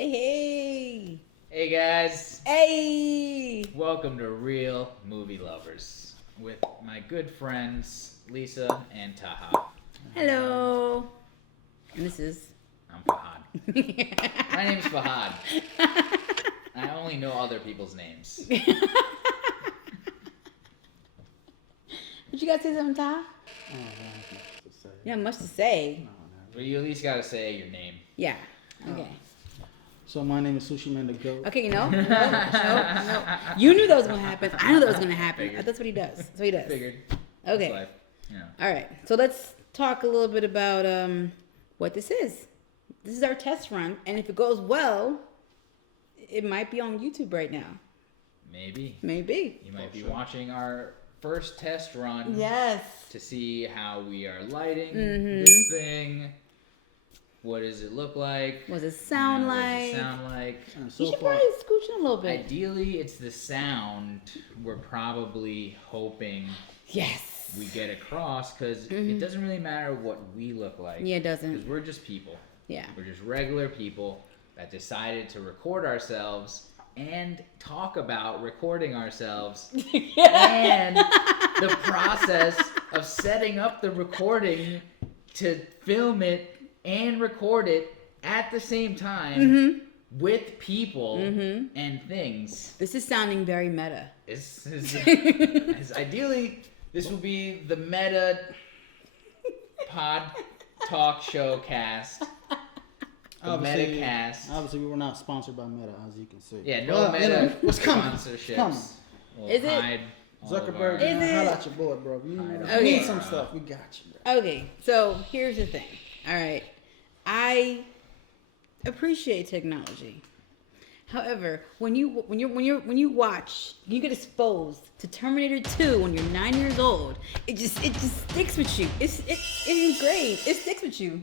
Hey, hey. Hey guys, Hey. welcome to Real Movie Lovers with my good friends Lisa and Taha. Hello. And this is... I'm Fahad. My name's Fahad. I only know other people's names. But you gotta say something, Ty? You have much to say. But you at least gotta say your name. Yeah. Okay. So my name is Sushi Man the Goat. Okay, no. You knew that was gonna happen. I knew that was gonna happen. Figured. That's what he does. That's what he does. Figured. Okay. That's life. Yeah. All right. So let's talk a little bit about what this is. This is our test run, and if it goes well, it might be on YouTube right now. Maybe. Maybe. You might be watching our first test run. Yes. To see how we are lighting Mm-hmm. this thing. What does it look like? What does it sound What like? does it sound like? And You so should far, probably scooch in a little bit. Ideally, it's the sound we're probably hoping Yes. we get across, because it doesn't really matter what we look like. Yeah, it Because doesn't. we're just people. Yeah. We're just regular people that decided to record ourselves and talk about recording ourselves and the process of setting up the recording to film it and record it at the same time with people and things. This is sounding very meta. Ideally, this will be the meta pod talk show cast. The meta cast. Obviously, we were not sponsored by Meta, as you can see. Yeah, no Well, meta anyway, what's coming? sponsorships. Coming. We'll Is it? hide all of Zuckerberg, our- Is it? holla at your boy, bro. If you Okay. need some stuff, we got you, bro. Okay, so here's the thing. All right. I appreciate technology. However, when you watch, you get exposed to Terminator 2 when you're 9 years old. It just sticks with you. It's ingrained. It sticks with you.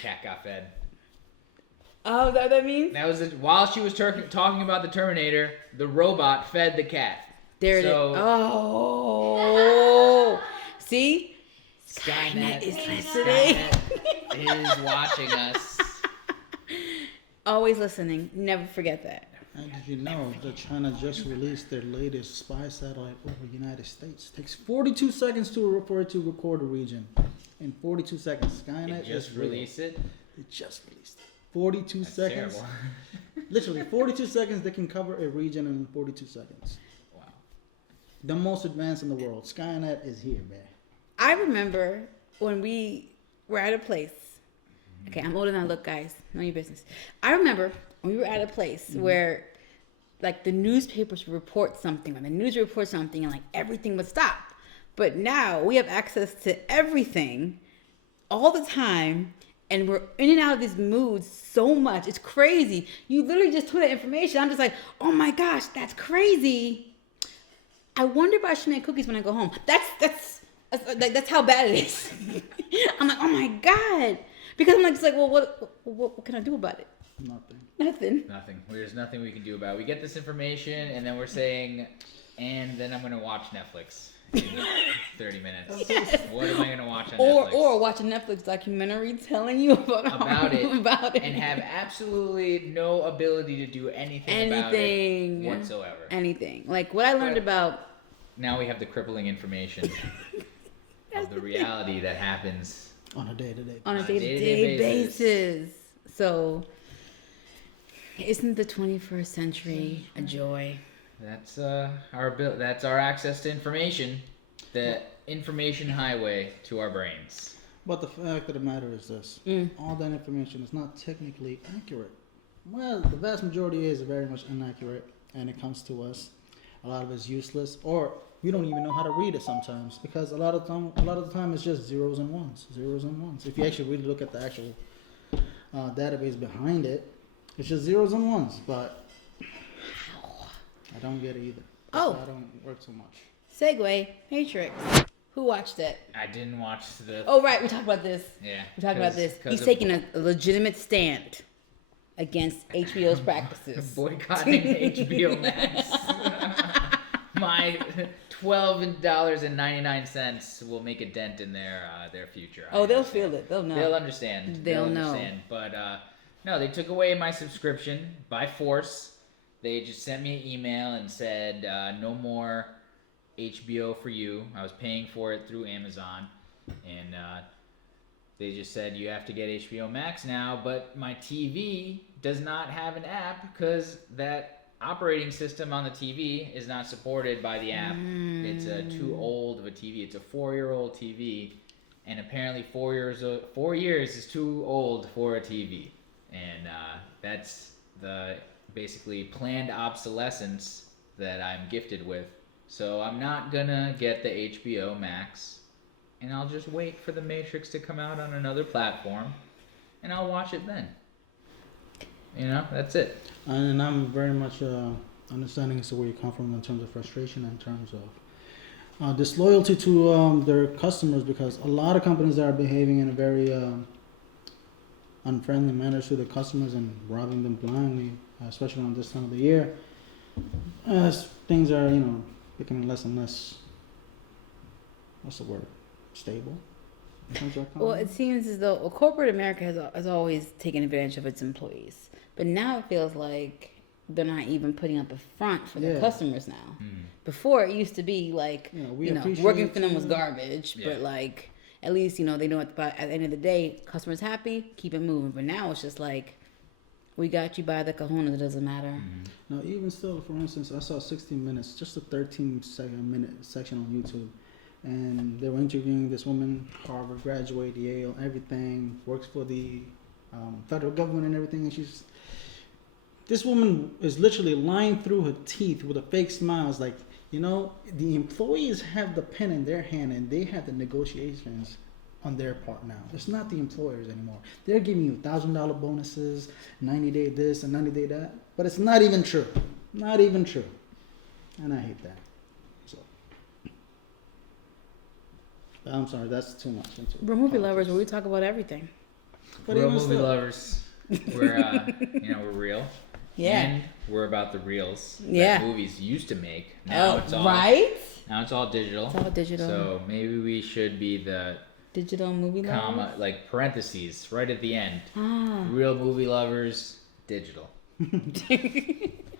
Cat got fed. Oh, is that what that means? That was while she was talking about the Terminator, the robot fed the cat. There it is. So- Oh. See? Skynet is listening. Skynet is watching us. Always listening. Never forget that. And did you know that China just released their latest spy satellite over the United States? It takes 42 seconds to record a region. In 42 seconds, Skynet They just is real. released it. They just released it. 42 That's seconds. terrible. Literally, 42 seconds, they can cover a region in 42 seconds. Wow. The most advanced in the world. Skynet is here, man. I remember when we were at a place. Okay, I'm older than I look, guys. None of your business. I remember when we were at a place where, like, the newspapers would report something, or the news would report something, and, like, everything would stop. But now we have access to everything all the time, and we're in and out of these moods so much. It's crazy. You literally just told that information. I'm just like, oh my gosh, that's crazy. I wonder if I should make cookies when I go home. That's how bad it is. I'm like, oh my God. Because I'm like, it's like, well, what can I do about it? Nothing. Nothing. There's nothing we can do about it. We get this information, and then we're saying, and then I'm going to watch Netflix in 30 minutes. What am I going to watch on Netflix? Or watch a Netflix documentary telling you about it. And have absolutely no ability to do anything about it whatsoever. Anything. Like what I learned about... Now we have the crippling information of the reality that happens On a day-to-day. On a day-to-day basis. So, isn't the 21st century a joy? That's that's our access to information, the information highway to our brains. But the fact of the matter is this. All that information is not technically accurate. Well, the vast majority is very much inaccurate, and it comes to us. A lot of it's useless, or we don't even know how to read it sometimes, because a lot of the time it's just zeros and ones. If you actually really look at the actual database behind it, it's just zeros and ones. But I don't get it either. Oh. I don't work so much. Segue, Matrix. Who watched it? I didn't watch the. Oh, right. We talked about this. Yeah. We talked about this. He's taking a legitimate stand against HBO's practices. Boycotting HBO Max. My $12.99 will make a dent in their future. Oh, they'll feel it. They'll know. They'll understand. They'll know. Understand. But no, they took away my subscription by force. They just sent me an email and said no more HBO for you. I was paying for it through Amazon, and they just said you have to get HBO Max now. But my TV does not have an app because that operating system on the TV is not supported by the app. It's too old of a TV. It's a 4-year-old TV, and apparently 4 years is too old for a TV, and that's the basically planned obsolescence that I'm gifted with. So I'm not gonna get the HBO Max, and I'll just wait for The Matrix to come out on another platform, and I'll watch it then. You know, that's it. And I'm very much understanding as to where you come from in terms of frustration, in terms of disloyalty to their customers, because a lot of companies are behaving in a very unfriendly manner to their customers and robbing them blindly, especially around this time of the year. As things are, becoming less and less, what's the word, stable. Well, it seems as though corporate America has always taken advantage of its employees. But now it feels like they're not even putting up a front for their customers now. Before it used to be like, working for them was garbage, but like at least they know at the end of the day, customers happy, keep it moving. But now it's just like, we got you by the cojones, it doesn't matter. Now, even still, for instance, I saw 60 Minutes, just a 13-minute section on YouTube, and they were interviewing this woman, Harvard graduate, Yale, everything, works for the federal government and everything, and this woman is literally lying through her teeth with a fake smile. It's like, the employees have the pen in their hand and they have the negotiations on their part now. It's not the employers anymore. They're giving you $1,000 bonuses, 90-day this and 90-day that, but it's not even true. Not even true. And I hate that. So, I'm sorry, that's too much. We're movie lovers where we talk about everything. But We're movie lovers. We're we're real. Yeah. And we're about the reels that movies used to make. Now it's all right? Now it's all digital. It's all digital. So maybe we should be the digital movie lovers? comma, like parentheses right at the end. Ah. Real movie lovers, digital.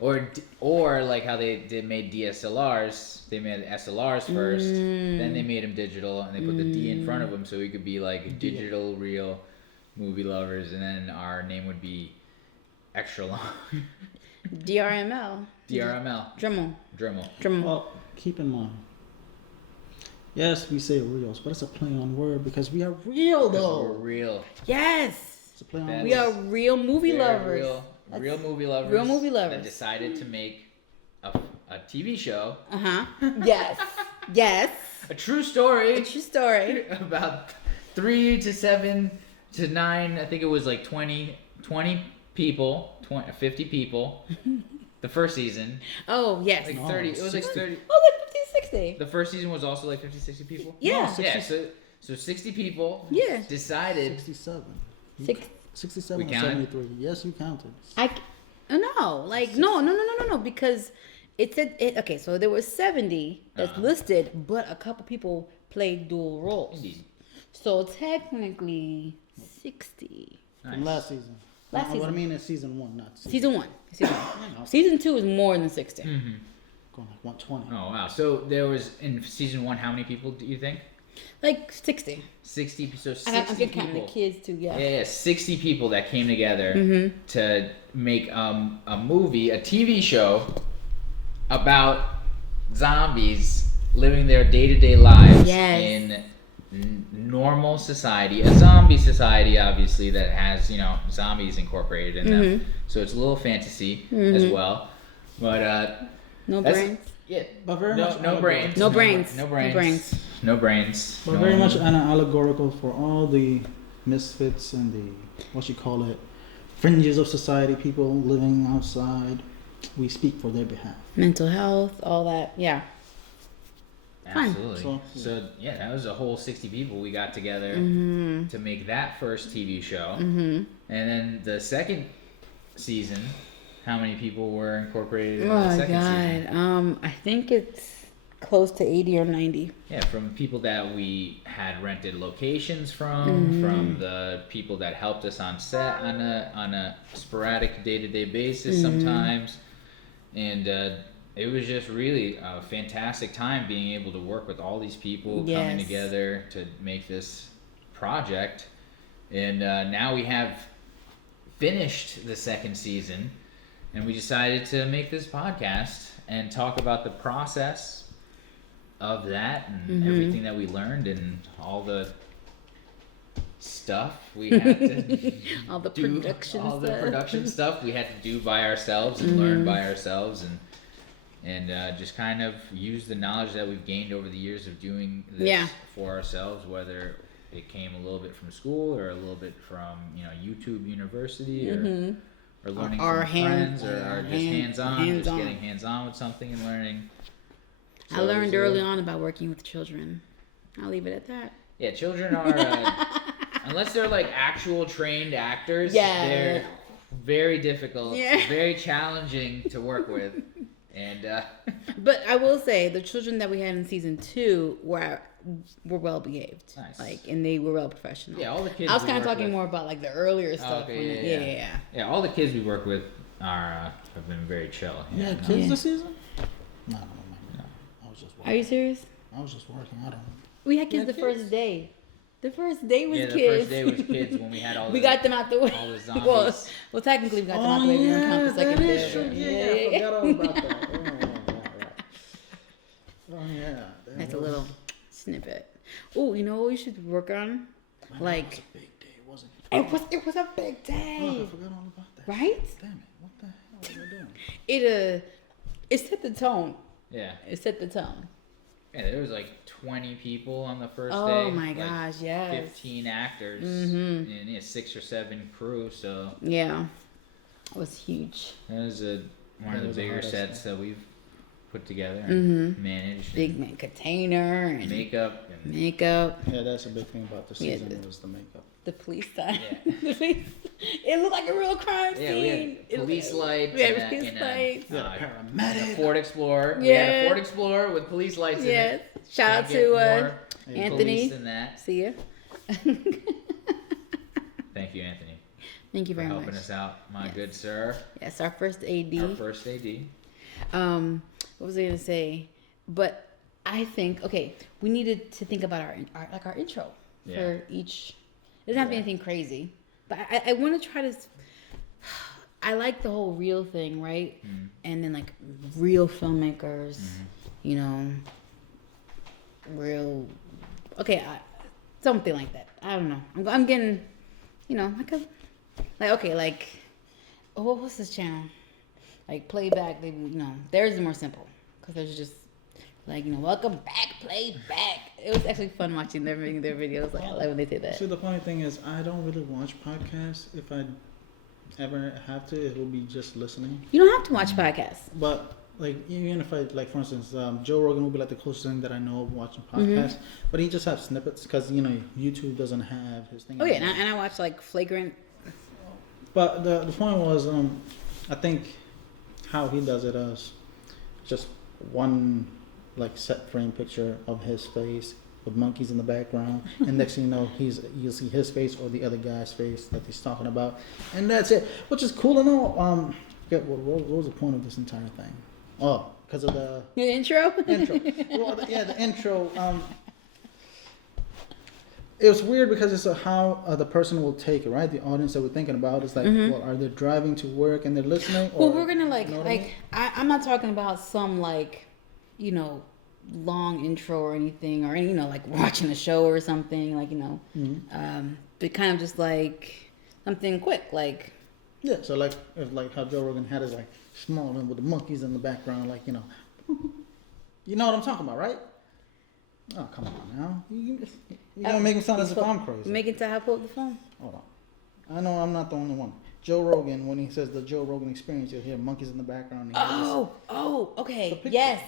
or like how they made DSLRs. They made SLRs first, then they made them digital, and they put the D in front of them so we could be like digital real movie lovers, and then our name would be extra long. DRML. Dremel. Well, keep in mind, yes, we say reels, but it's a play on word because we are real though. We're real. Yes. It's a play on word. We are real movie lovers. Real movie lovers. Real movie lovers. That decided to make a TV show. Yes. Yes. A true story. A true story. About 3 to 7 to 9. I think it was like 20 people, 50 people. The first season. Oh, yes. Like 30. It was like 30. Oh, like 50, 60. The first season was also like 50, 60 people? Yeah. No, 60, Yeah, so 60 people decided. 67. 67 We or counted? 73. Yes, you counted. No, because it said, okay, so there was 70 that's listed, but a couple people played dual roles. Indeed. So technically 60. Nice. From last season. Last What I season. mean is season 1, not season. Season 1. Season 2 is more than 60. Going like 120. Oh, wow. So there was, in season 1, how many people do you think? Like 60. 60. So 60 I'm people. counting the kids too, yeah. Yeah, 60 people that came together to make a movie, a TV show about zombies living their day-to-day lives in normal society. A zombie society, obviously, that has, zombies incorporated in them. So it's a little fantasy as well. But no brains. Yeah, But very much no brains. No brains. No brains. No brains. But very much allegorical for all the misfits and the, fringes of society, people living outside. We speak for their behalf. Mental health, all that. Yeah. Absolutely. So that was a whole 60 people we got together to make that first TV show. And then the second season, how many people were incorporated in the second season? I think it's close to 80 or 90. Yeah, from people that we had rented locations from the people that helped us on set on a sporadic day-to-day basis sometimes, and it was just really a fantastic time being able to work with all these people coming together to make this project. And now we have finished the second season, and we decided to make this podcast and talk about the process of that and everything that we learned and all the stuff we had to all the do, production all stuff. the production stuff we had to do by ourselves and learn by ourselves and just kind of use the knowledge that we've gained over the years of doing this for ourselves, whether it came a little bit from school or a little bit from YouTube University or learning from friends or just hands-on, just getting hands-on with something and learning. So I learned early on about working with children. I'll leave it at that. Yeah, children are unless they're like actual trained actors, they're very difficult, very challenging to work with. And but I will say the children that we had in season 2 were well behaved. Nice. And they were well professional. Yeah, all the kids. I was kind of talking more about like the earlier stuff. Okay, yeah. All the kids we work with have been very chill. Yeah, kids this season? No, I don't remember. No. I was just working. Are you serious? I was just working. I don't know. We had kids first day. The first day was kids. Yeah, the first day was kids when we had all. We got them out the way. All the zombies. Well, technically we got them out the way. We were on campus like that is true. I forgot all about that. Oh yeah. That's a little snippet. Oh, you know what we should work on? Like. It was a big day, wasn't it? It was a big day. Oh, I forgot all about that. Right? Damn it! What the hell was I doing? It set the tone. Yeah. It set the tone. Yeah, there was like 20 people on the first day. Oh my gosh, yes. 15 actors and 6 or 7 crew. So yeah, it was huge. That was one of the bigger sets that we've put together and managed. Big container and makeup. Yeah, that's a big thing about the season was the makeup. The police side. Yeah. It looked like a real crime scene. Yeah, we had police lights. We had police lights. Paramedic. A Ford Explorer. Yeah. We had a Ford Explorer with police lights in it. Shout out to Anthony. Than that. See ya. Thank you, Anthony. Thank you very much. For helping us out, my good sir. Yes, our first AD. What was I gonna say? But I think we needed to think about our intro for each. It doesn't have to be anything crazy, but I want to try to. I like the whole real thing, right? And then like real filmmakers, real. Something like that. I don't know. I'm getting, what's this channel? Like playback. Theirs is more simple because there's just like welcome back, playback. It was actually fun watching their videos. Like I like when they say that. See, the funny thing is, I don't really watch podcasts. If I ever have to, it will be just listening. You don't have to watch podcasts. But like even if I for instance, Joe Rogan will be like the closest thing that I know of watching podcasts. But he just has snippets because YouTube doesn't have his thing. Oh yeah, and I watch like Flagrant. But the point was, I think how he does it is just one like set frame picture of his face with monkeys in the background, and next thing you know, you'll see his face or the other guy's face that he's talking about, and that's it. Which is cool and all. What was the point of this entire thing? Oh, because of the intro. Well, the intro. It was weird because it's how the person will take it, right? The audience that we're thinking about is like, well, are they driving to work and they're listening? Or, well, we're gonna I'm not talking about some long intro or anything or any like watching a show or something but kind of just like something quick so like if how Joe Rogan had his like small one with the monkeys in the background you know what I'm talking about, right? Oh, come on now. You're going to make me sound as if I'm crazy. Make it to pull up the phone. Hold on. I know I'm not the only one. Joe Rogan, when he says the Joe Rogan experience, you'll hear monkeys in the background. Okay.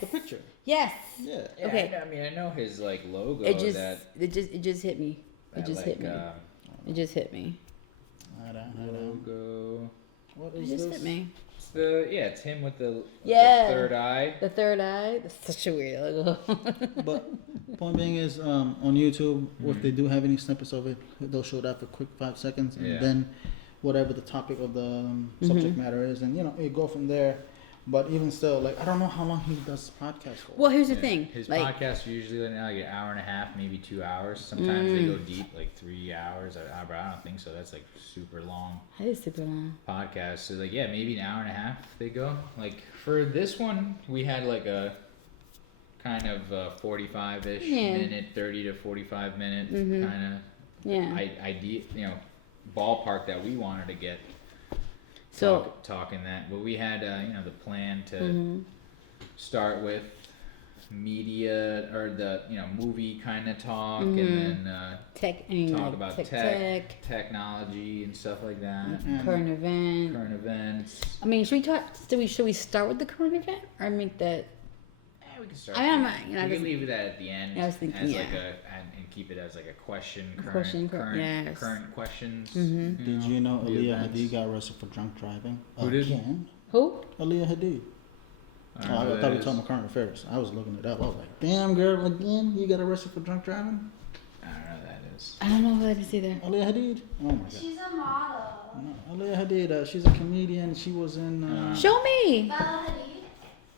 The picture. Yes. Yeah. Okay. I know his like logo. It just hit me. It just hit me. It just hit me. I don't know. Logo. What is it just this? hit me. It's him with the third eye. The third eye. That's such a weird logo. But point being is, on YouTube, if they do have any snippets of it, they'll show that for quick 5 seconds, and then whatever the topic of the subject matter is, and you go from there. But even still, like, I don't know how long he does the podcast for. Well, here's the thing. His like, podcasts are usually like an hour and a half, maybe 2 hours. Sometimes they go deep, like 3 hours. I don't think so. That's like super long that is super long. podcast. So like, maybe an hour and a half they go. Like for this one, we had like a kind of 45-ish minute, 30 to 45 minute kind of idea, ballpark that we wanted to get. So talking that, but we had the plan to start with media or the movie kind of talk, and then talk about technology and stuff like that, current events. I mean, should we start with the current event or make that? We can start. We can leave that at the end. I was thinking, as like and keep it as like a question. Current questions. Did you know Aaliyah Hadid got arrested for drunk driving? Who did? Again? Who? Aaliyah Hadid. I thought we were talking about current affairs. I was looking it up. I was like, damn, girl, again, you got arrested for drunk driving? I don't know who that is. I don't know who that is either. Aaliyah Hadid? Oh my god. She's a model. No, Aaliyah Hadid, she's a comedian. She was in... Show me. Bella Hadid.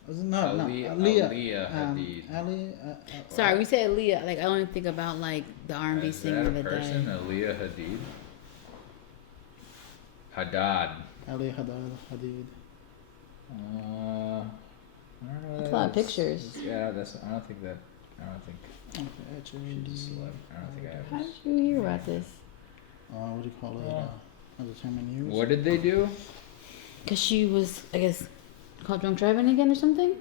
Aaliyah Hadid. Sorry, when we say Aaliyah, like I only think about like the R&B singer of the day. Aaliyah Hadid. Haddad. Aaliyah Hadid. I don't know. That's a lot of pictures. Yeah, I don't think. Okay, She's a celeb. I don't think I have. How did you hear about this? What do you call it? Entertainment news. What did they do? Because she was, I guess, caught drunk driving again or something?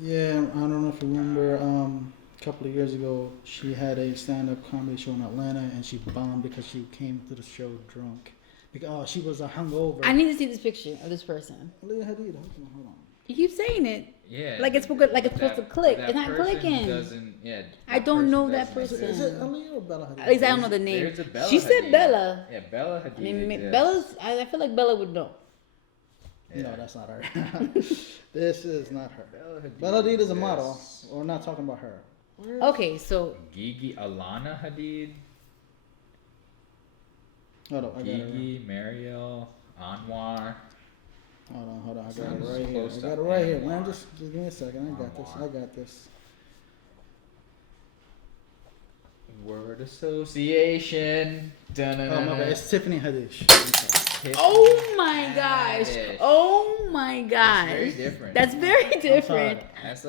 Yeah, I don't know if you remember, a couple of years ago, she had a stand-up comedy show in Atlanta, and she bombed because she came to the show drunk. Because she was hungover. I need to see this picture of this person. Aaliyah Hadid, hold on. You keep saying it. Yeah. Like it's supposed to click. It's not clicking. I don't know that person. Is it Aaliyah or Bella Hadid? At least I don't know the name. There's a Bella She said Hadid. Bella. Yeah, Bella Hadid. I mean, exists. Bella's. I feel like Bella would know. Yeah. No, that's not her. This is not her. Bella Bella Hadid is a exists. model. We're not talking about her. Okay, so Alana Hadid. Hold on, I got it. Gigi, Mariel, Anwar. Hold on. I got Sounds it right here. close to I got it right here, Anwar. man. Just give me a second. I got this. Word association. Oh my bad. It's Tiffany Haddish. oh my gosh, oh my gosh, That's very different. That's very different. That's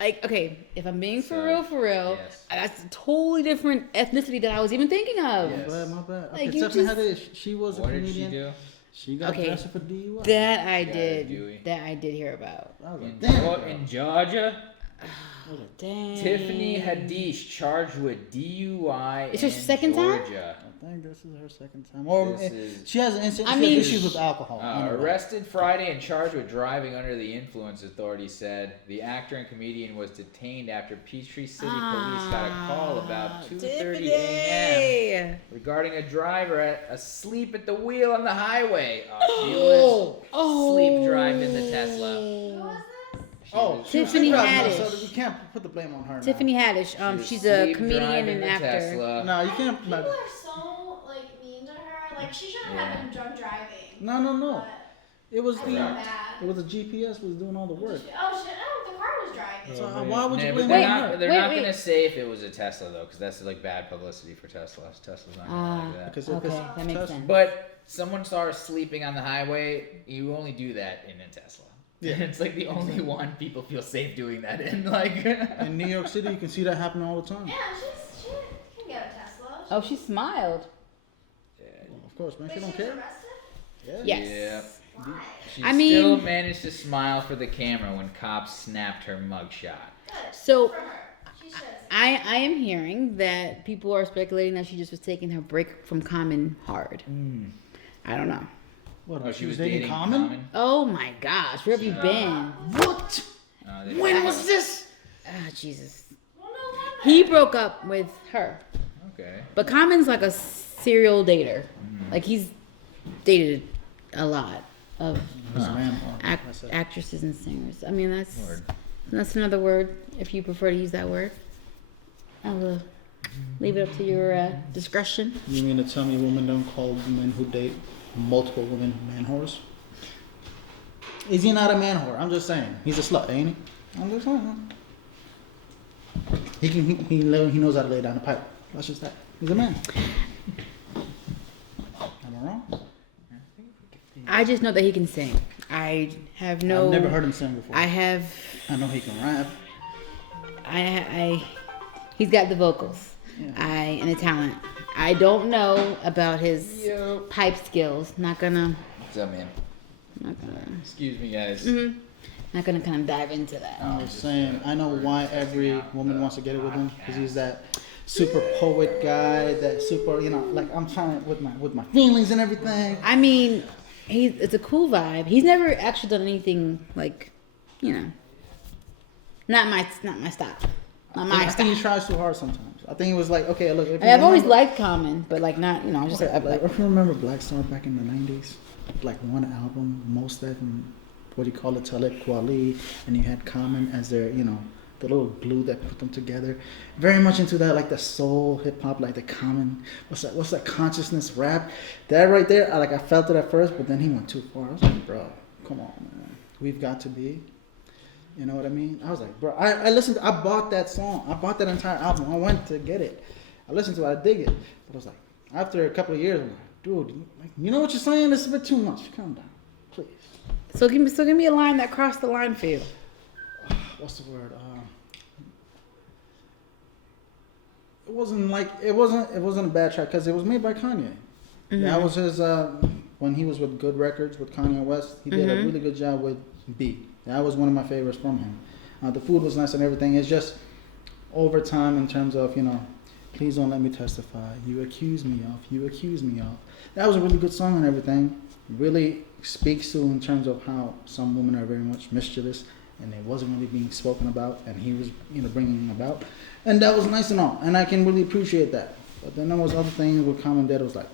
like, okay, if I'm being for So, real, yes. that's a totally different ethnicity that I was even thinking of. Yes. My bad. Like, Okay, you Tiffany just- Haddish. She was a what did comedian. she do? She got Okay. arrested for DUI. That I Dewey. did. That I did hear about. I was like, In, damn. girl. in Georgia, I was like, Dang. Tiffany Haddish charged with DUI It's her in second time? Georgia. I think this is her second time. Or This is- she has an incident. I She mean- has issues with alcohol. I know that. Arrested Friday and charged with driving under the influence, authorities said. The actor and comedian was detained after Peachtree City police got a call about 2:30 a.m. Tiffany. regarding a driver asleep at the wheel on the highway. She was sleep driving the Tesla. Who was this? She Oh, was Tiffany driving, Haddish. So you can't put the blame on her. Tiffany now. Haddish. She was She's a sleep comedian driving and the actor. Tesla. No, you can't. People are so like mean to her. Like she shouldn't have been drunk driving. No. But It was I the. feel Correct. bad. It was the GPS was doing all the work. Oh shit! Oh, the car was driving. So why would you Yeah, blame but they're her? not, they're Wait, not wait. gonna say if it was a Tesla though, because that's like bad publicity for Tesla. Tesla's not gonna like that. Because Okay, if that makes Tesla- sense. But someone saw her sleeping on the highway. You only do that in a Tesla. Yeah. It's like the only one people feel safe doing that in. Like In New York City, you can see that happening all the time. Yeah, she can get a Tesla. Oh, she smiled. Well, of course, man. Wait, She don't she was care. arrested? Yes. Yeah. Why? She I mean- still managed to smile for the camera when cops snapped her mugshot. Good. So For her. She should. I am hearing that people are speculating that she just was taking her break from Common hard. I don't know. What? Oh, she was dating Common? Oh my gosh, where have you been? What? They- When was this? Ah, Jesus. Well, no wonder. He broke up with her, Okay. but Common's like a serial dater. Like he's dated a lot of He's a man whore. That's it. Actresses and singers. I mean, Word. that's another word if you prefer to use that word. I will leave it up to your discretion. You mean to tell me women don't call men who date multiple women man whores? Is he not a man whore? I'm just saying. He's a slut, ain't he? I'm just saying. He knows how to lay down a pipe. That's just that. He's a man. Am I wrong? I just know that he can sing. I have no. I've never heard him sing before. I know he can rap. He's got the vocals. Yeah. And the talent. I don't know about his pipe skills. Not gonna. What's up, man? Excuse me, guys. Mm-hmm. Not gonna kind of dive into that. I was saying, I know why every woman wants to get it with him, because he's that super poet guy, that super, like I'm trying with my feelings and everything. I mean, it's a cool vibe. He's never actually done anything like, not my style. Not my I style. think he tries too hard sometimes. I think he was like, okay, look. I've always liked Common, but like not, just okay, like if you remember Black Star back in the 90s, like one album, most of them, what do you call it, Talib Kweli, and you had Common as their, the little glue that put them together. Very much into that, like the soul hip hop, like the Common. What's that consciousness rap? That right there, I felt it at first, but then he went too far. I was like, bro, come on, man. We've got to be. You know what I mean? I was like, bro, I listened. I bought that song. I bought that entire album. I went to get it. I listened to it. I dig it. But I was like, after a couple of years, I'm like, dude, you know what you're saying? This is a bit too much. Calm down, please. So give me a line that crossed the line for you. What's the word? It wasn't a bad track because it was made by Kanye. Mm-hmm. That was his when he was with Good Records with Kanye West. He did a really good job with B. That was one of my favorites from him. The food was nice and everything. It's just over time in terms of, please don't let me testify. You accuse me of. That was a really good song and everything. Really speaks to in terms of how some women are very much mischievous and it wasn't really being spoken about and he was, bringing them about. And that was nice and all. And I can really appreciate that. But then there was other things with Common that was like,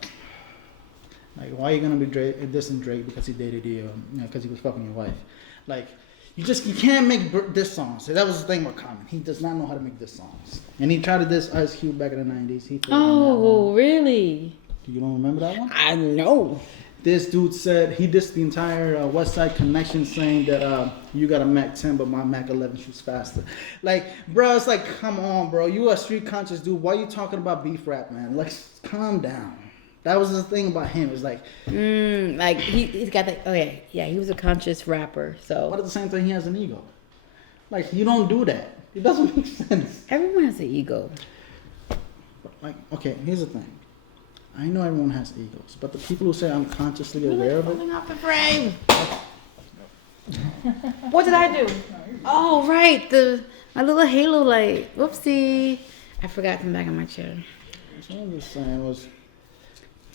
why are you going to be dissing Drake because he dated you, because he was fucking your wife? Like, you can't make diss songs. So that was the thing with Common. He does not know how to make diss songs. And he tried to diss Ice Cube back in the 90s. Oh, really? You don't remember that one? I know. This dude said, he dissed the entire West Side Connection saying that you got a Mac 10, but my Mac 11 shoots faster. Like, bro, it's like, come on, bro. You a street conscious dude. Why are you talking about beef rap, man? Like, calm down. That was the thing about him. It's like, like he's got that. Oh yeah. He was a conscious rapper. So, but at the same time, he has an ego. Like, you don't do that. It doesn't make sense. Everyone has an ego. Like, okay, here's the thing. I know everyone has egos, but the people who say I'm consciously aware of it. Falling off the frame. What did I do? Oh right, my little halo light. Whoopsie! I forgot to come back on my chair. So what I'm just saying was.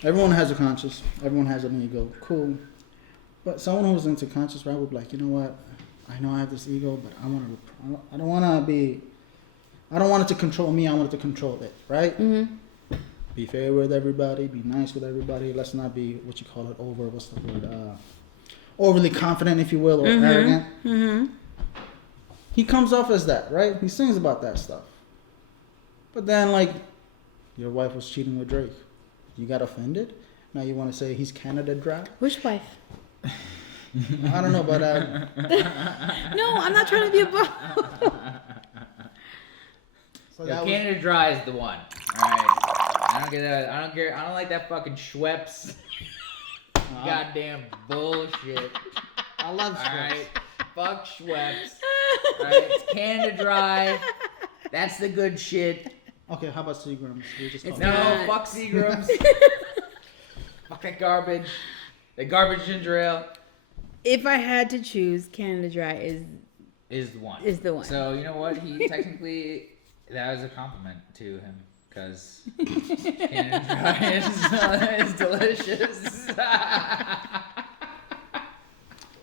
Everyone has a conscience. Everyone has an ego. Cool. But someone who's into conscious rap would be like, you know what? I know I have this ego, but I don't want it to control me. I want it to control it, right? Mm-hmm. Be fair with everybody. Be nice with everybody. Let's not be, what you call it, overly confident, if you will, or arrogant. Mm-hmm. He comes off as that, right? He sings about that stuff. But then, like, your wife was cheating with Drake. You got offended? Now you want to say he's Canada dry? Which wife? I don't know, but no, I'm not trying to be a bro. So Canada Dry is the one. All right. I don't like that fucking Schweppes. Goddamn bullshit. I love Schweppes. All right. Fuck Schweppes. All right. It's Canada Dry. That's the good shit. Okay, how about Seagrams? Fuck Seagrams. Fuck that garbage. The garbage ginger ale. If I had to choose, Canada Dry is the one. Is the one. So you know what? He technically that was a compliment to him because Canada Dry is delicious.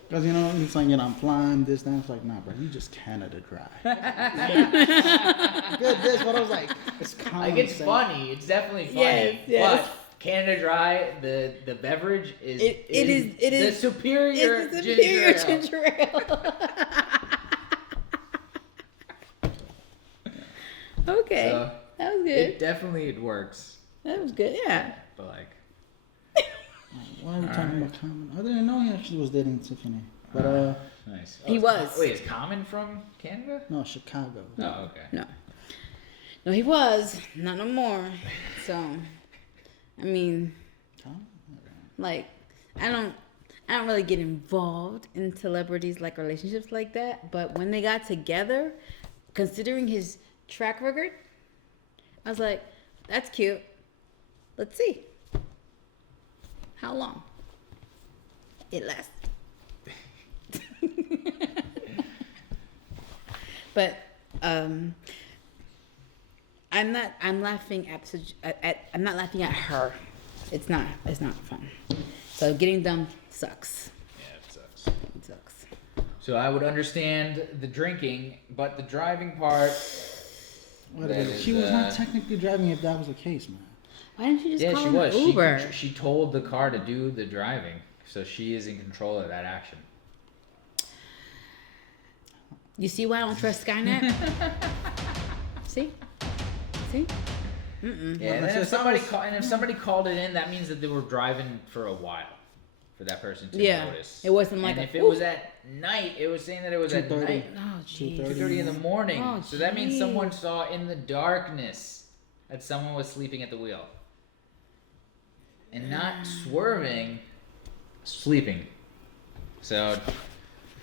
Because, he's saying, I'm flying, this, that. It's like, nah, bro, you just Canada Dry. Good, this, but I was like, it's common Like, it's sense. funny. It's definitely funny. Yes. But Canada Dry, the beverage is It is the superior It's the superior ginger ale. ginger ale. Okay, So, that was good. it works, That was good. Yeah. but like. Why are we talking about Common? I didn't know he actually was dating Tiffany. But Nice. He was. Wait, is Common from Canada? no, Chicago. Oh, okay. No, he was not no more. So, I mean, Common? like, I don't really get involved in celebrities like relationships like that. But when they got together, considering his track record, I was like, that's cute. Let's see how long it lasts. But I'm laughing I'm not laughing at her. It's not fun. So getting them sucks. Yeah, it sucks. It sucks. So I would understand the drinking, but the driving part. Wait a That minute. is, She was not technically driving if that was the case, man. Why didn't you just Yeah, call she an was. Uber? She told the car to do the driving, so she is in control of that action. You see why I don't trust Skynet? See? Mm-mm. Yeah, and but then if so somebody called it in, that means that they were driving for a while for that person to Yeah. notice. It wasn't like and a, if it "Ooh." was at night, it was saying that it was at 2:30. night. Oh, jeez. 2:30 in the morning. Oh, So that means someone jeez. saw in the darkness that someone was sleeping at the wheel. And not swerving, sleeping. So,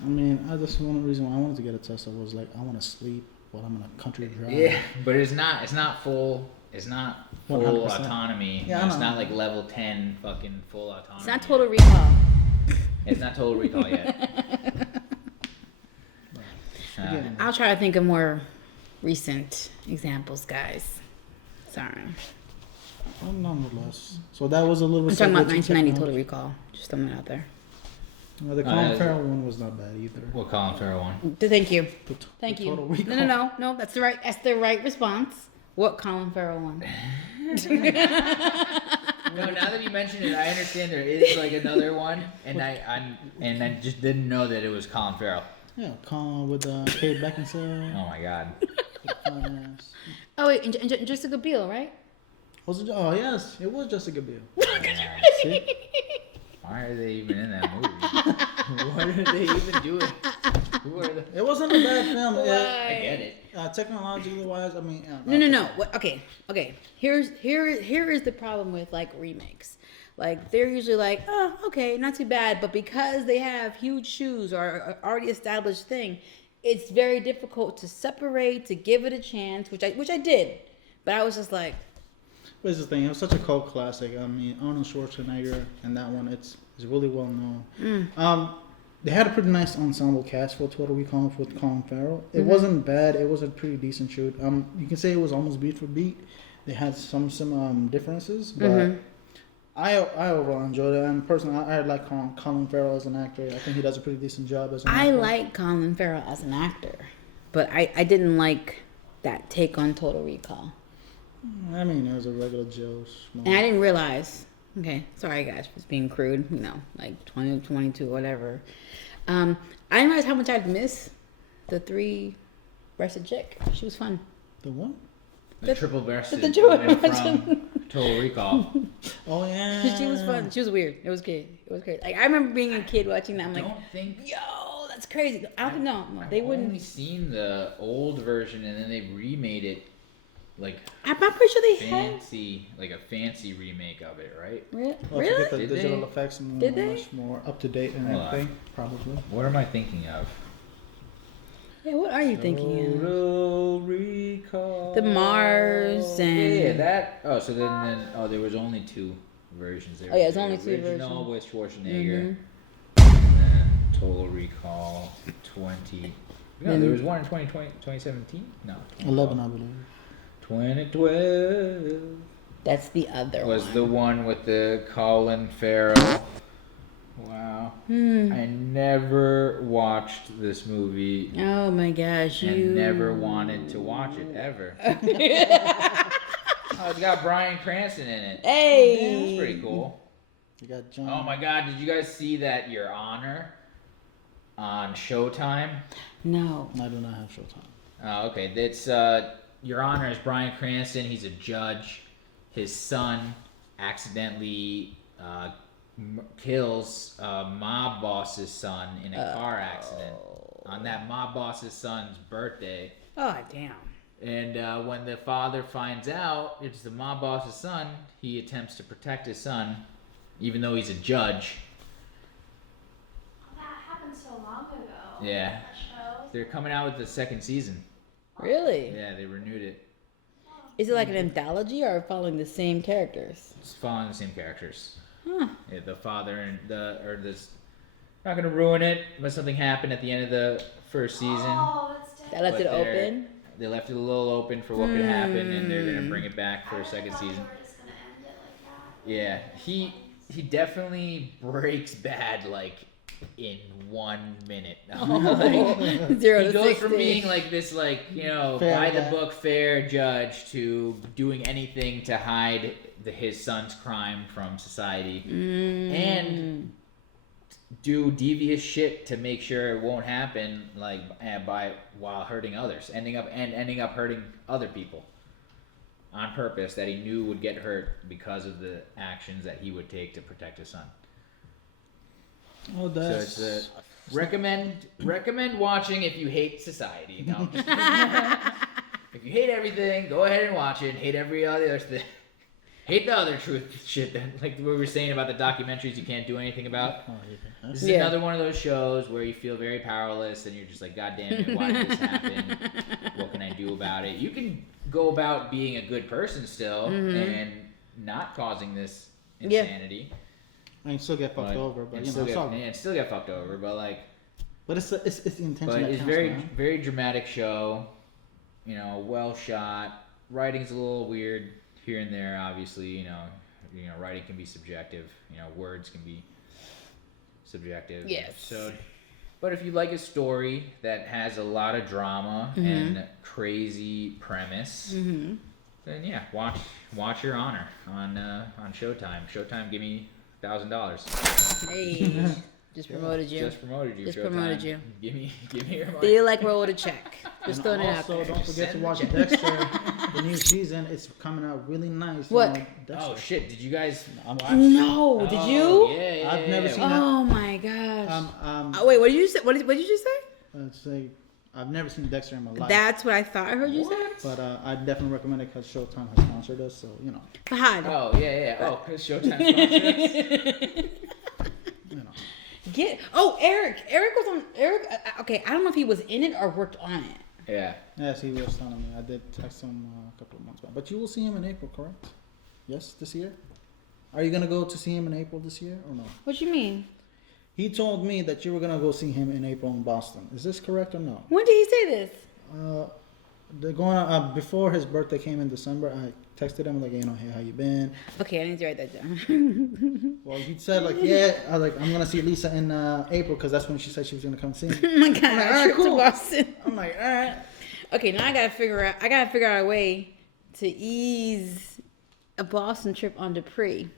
I mean, that's one reason why I wanted to get a Tesla was like I want to sleep while I'm in a country drive. yeah, but it's not full 100%. autonomy. Yeah, I It's know. not like level 10 fucking full autonomy. It's not Total Recall. It's not total recall yet. Again, I'll try to think of more recent examples, guys. Sorry. nonetheless. So that was a little bit. I'm talking about separate to 1990 Total technology. Recall. Just throwing it out there. No, the Oh, Colin yeah. Farrell one was not bad either. What Colin Farrell one? Thank you. The Thank you. Total Recall. No. That's the right response. What Colin Farrell one? No, now that you mention it, I understand there is like another one, and I just didn't know that it was Colin Farrell. Yeah, Colin with Kate Beckinsale. Oh my god. Fine ass. Oh wait, and Jessica Biel, right? Was it? Oh yes, it was Jessica Biel. Yeah, see? Why are they even in that movie? What are they even doing? Who are the? It wasn't a bad film. I get it. Technologically wise, I mean. No. Okay. Here is the problem with like remakes. Like they're usually like, oh, okay, not too bad, but because they have huge shoes or already established thing, it's very difficult to separate, to give it a chance, which I did, but I was just like, But it's the thing. It was such a cult classic. I mean, Arnold Schwarzenegger and that one. It's really well known. They had a pretty nice ensemble cast for Total Recall with Colin Farrell. It wasn't bad. It was a pretty decent shoot. You can say it was almost beat for beat. They had some differences, but I overall enjoyed it. And personally, I like Colin Farrell as an actor. I think he does a pretty decent job as an actor. I like Colin Farrell as an actor, but I didn't like that take on Total Recall. I mean, it was a regular Joe. And I didn't realize. Okay, sorry guys for being crude. You know, like 2022, whatever. I didn't realize how much I'd miss the 3-breasted chick. She was fun. The what? The triple breasted the triple woman breasted. from Total Recall. Oh yeah. She was fun. She was weird. It was good. It was crazy. Like I remember being a kid watching that. I'm like, Don't think. yo, that's crazy. I don't know. No, they I've wouldn't. only seen the old version, and then they remade it like I'm pretty sure they had. fancy, like a fancy remake of it, right? Really? Well, to get the Did digital they? effects and Did they? much more up to date and Hold on. everything, probably. What am I thinking of? Yeah. What are you thinking of? Total Recall. The Mars and- yeah, that. Oh, so then there was only 2 versions. There Oh, yeah, was it's the only 2 original versions. with Schwarzenegger, Mhm. and then Total Recall 20. No, Then- there was one in 2017. No, 11, I believe. 2012 That's the other was one. the one with the Colin Farrell. Wow. Hmm. I never watched this movie Oh my gosh, you and never wanted to watch it ever. Oh, it's got Bryan Cranston in it. Hey. That's pretty cool. You got John. Oh my God! Did you guys see that Your Honor on Showtime? No. I do not have Showtime. Oh, okay. That's Your Honor is Bryan Cranston. He's a judge. His son accidentally kills a mob boss's son in a car accident on that mob boss's son's birthday. Oh, damn. And when the father finds out it's the mob boss's son, he attempts to protect his son, even though he's a judge. That happened so long ago. Yeah. That show. They're coming out with the second season. Really? Yeah, they renewed it. Is it like an anthology or following the same characters? It's following the same characters. Huh. Yeah, the father and not gonna ruin it, but something happened at the end of the first season. Oh, that's That left But it they're- open? They left it a little open for what could happen, and they're gonna bring it back for a second season. They were just gonna end it like that. Yeah, he definitely breaks bad like in 1 minute. Like, 0 he to goes 60. from being like this, like, you know, Fair by the guy. book fair judge to doing anything to hide his son's crime from society and do devious shit to make sure it won't happen, like while hurting others, ending up hurting other people on purpose that he knew would get hurt because of the actions that he would take to protect his son. Oh, that's. So it's recommend watching if you hate society. No, I'm just kidding. If you hate everything, go ahead and watch it. Hate every other thing. Hate the other truth shit that, like we were saying about the documentaries you can't do anything about. Oh, yeah. This is another one of those shows where you feel very powerless and you're just like, God damn it, why did this happen? What can I do about it? You can go about being a good person still and not causing this insanity. And you still get fucked over, but and you know, still get fucked over, but like, but it's the intention. but that it's counts, very man. very dramatic show. You know, well shot. Writing's a little weird here and there. Obviously, you know, writing can be subjective. You know, words can be subjective. Yes. So, but if you like a story that has a lot of drama and crazy premise, then yeah, watch Your Honor on Showtime. Showtime, give me $1,000. Hey. Just promoted you. Just promoted you. Just Showtime. promoted you. Give me your money. Feel like roll with a check. Just And throwing it out also, there. don't forget to Send watch the check. Dexter. The new season, it's coming out really nice. What? Dexter. Oh shit! Did you guys I'm watch? No, did you? Oh, yeah, I've never seen Oh my gosh. Um, Oh, wait, what did you say? What did you just say? Let's say I've never seen Dexter in my life. That's what I thought I heard you say. But I definitely recommend it because Showtime has sponsored us, so you know. Fahad. Oh yeah. Oh, because Showtime sponsored us. You know. Eric. Eric was on. Eric. Okay, I don't know if he was in it or worked on it. Yeah. Yes, he was telling me. I did text him a couple of months back. But you will see him in April, correct? Yes, this year? Are you going to go to see him in April this year or no? What you mean? He told me that you were going to go see him in April in Boston. Is this correct or no? When did he say this? They're going before his birthday came in December. I texted him like, hey, how you been? Okay, I need to write that down. Well, he said like, yeah. I was like, I'm gonna see Lisa in April because that's when she said she was gonna come see me. Oh my god, I'm like, all right, trip to cool. Boston. I'm like, all right. Okay, now I gotta figure out a way to ease a Boston trip on Dupree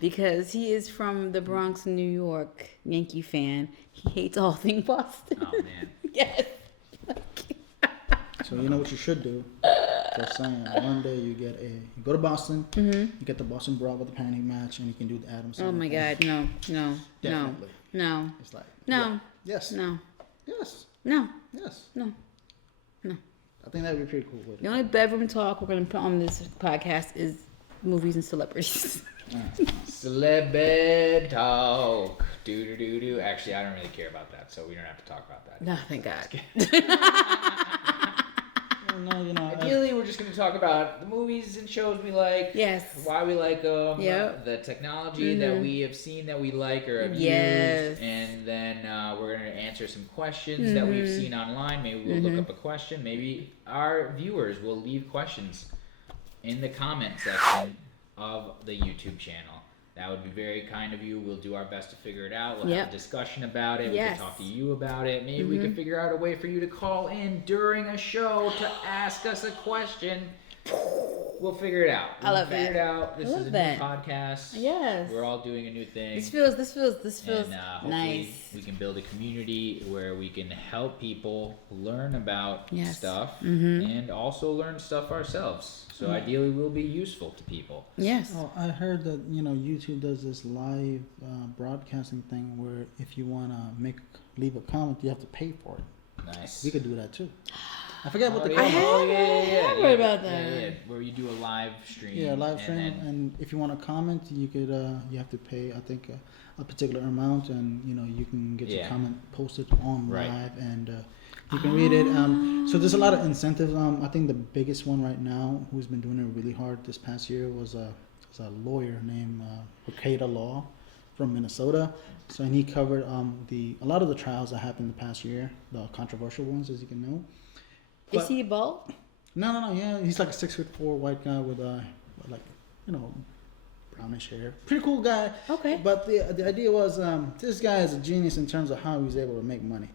because he is from the Bronx, New York, Yankee fan. He hates all things Boston. Oh man. Yes. So you know what you should do? Just saying. One day you go to Boston. You get the Boston bra with the panty match, and you can do the Adams. Oh my God, no. Definitely. No. It's like No. yeah. Yes. No. Yes. No. Yes. No. I think that would be pretty cool. With The it. only bedroom talk we're gonna put on this podcast is movies and celebrities. Celeb talk. Do. Actually, I don't really care about that, so we don't have to talk about that. No, thank God. No, Ideally, we're just going to talk about the movies and shows we like. Yes. Why we like them. Yep. The technology that we have seen that we like or have Yes. used. And then we're going to answer some questions that we've seen online. Maybe we'll look up a question. Maybe our viewers will leave questions in the comment section of the YouTube channel. That would be very kind of you. We'll do our best to figure it out. We'll have a discussion about it. We Yes. can talk to you about it. Maybe we can figure out a way for you to call in during a show to ask us a question We'll figure it out. I love We'll figure that. it out. This I love is a that. new podcast. Yes. We're all doing a new thing. This feels and hopefully nice. we can build a community where we can help people learn about Yes. stuff Mhm. and also learn stuff ourselves. So ideally, we'll be useful to people. Yes. Oh, I heard that YouTube does this live broadcasting thing where if you wanna leave a comment, you have to pay for it. Nice. We could do that too. I forget what the I comment. have heard about that. Yeah, where you do a live stream. Yeah, live stream, And then, and if you want to comment, you could. You have to pay, I think, a particular amount, and you can get your Yeah. comment posted on Right. live, and you can read it. So there's a lot of incentives. I think the biggest one right now, who's been doing it really hard this past year, was a lawyer named Ricada Law from Minnesota. So and he covered a lot of the trials that happened the past year, the controversial ones, as you can know. Is But- he bald? No. Yeah, he's like a 6'4" white guy with like brownish hair. Pretty cool guy. Okay. But the idea was this guy is a genius in terms of how he's able to make money.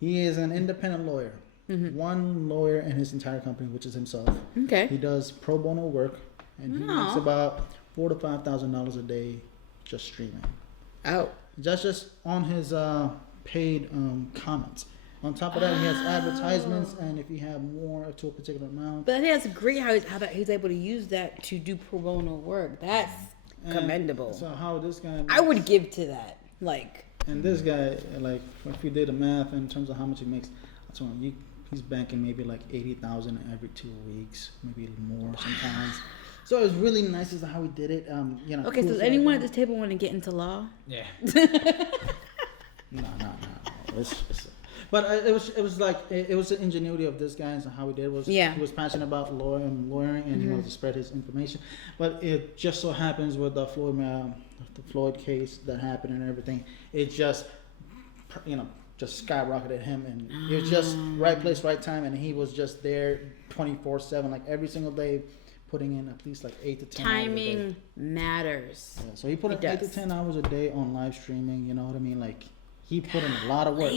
He is an independent lawyer. Mm-hmm. One lawyer in his entire company, which is himself. He Okay. does pro bono work, and he makes Aw. about $4,000 to $5,000 a day just streaming. Oh. That's just on his paid comments. On top of that, he has advertisements, and if you have more to a particular amount, But I think that's great how he's able to use that to do pro bono work. That's and commendable. So how this guy? I would give to that. Like, And this guy, like, if we did the math in terms of how much he makes, I told him he's banking maybe like 80,000 every 2 weeks, maybe more sometimes. So it was really nice as to how he did it. okay, so does anyone at this table want to get into law? yeah. No. But it was like it was the ingenuity of this guy and how he did it. He was passionate about lawyering and he wanted to spread his information. But it just so happens with the Floyd case that happened and everything, it just just skyrocketed him, and it was just right place, right time, and he was just there 24/7, like every single day, putting in at least like 8 to 10 hours a day. Timing matters. Yeah, so he put in It 8 to does. 10 hours a day on live streaming. You know what I mean? Like he put in a lot of work,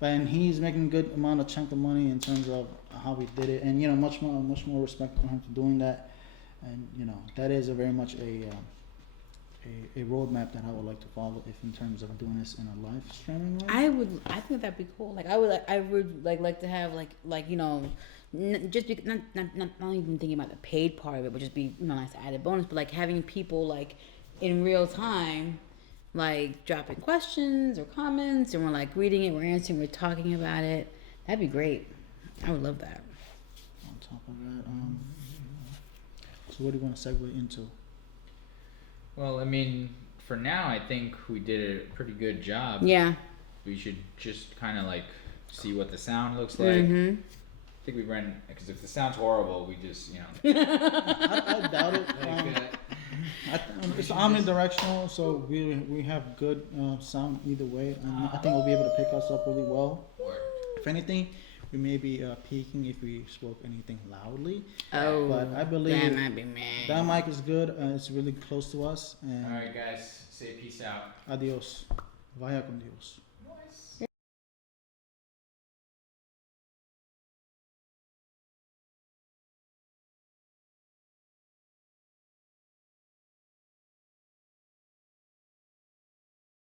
and he's making a good amount of chunk of money in terms of how he did it, and much more respect for him for doing that. And that is a very much a roadmap that I would like to follow if in terms of doing this in a live streaming way. I think that'd be cool. Like I would like to have just be, not even thinking about the paid part of it, but just be nice added bonus. But like having people like in real time, like dropping questions or comments, and we're like reading it, we're answering, we're talking about it. That'd be great. I would love that. On top of that, so what do you want to segue into? Well, I mean, for now, I think we did a pretty good job. Yeah. We should just kind of like see what the sound looks like. Mm-hmm. I think we ran, because if the sound's horrible, we just, I doubt it. like, It's omnidirectional, so we have good sound either way, and I think we'll be able to pick us up really well. If anything, we may be peaking if we spoke anything loudly. Oh, But I believe that might be mad. that mic is good. It's really close to us. And all right, guys, say peace out. adios. Vaya con Dios.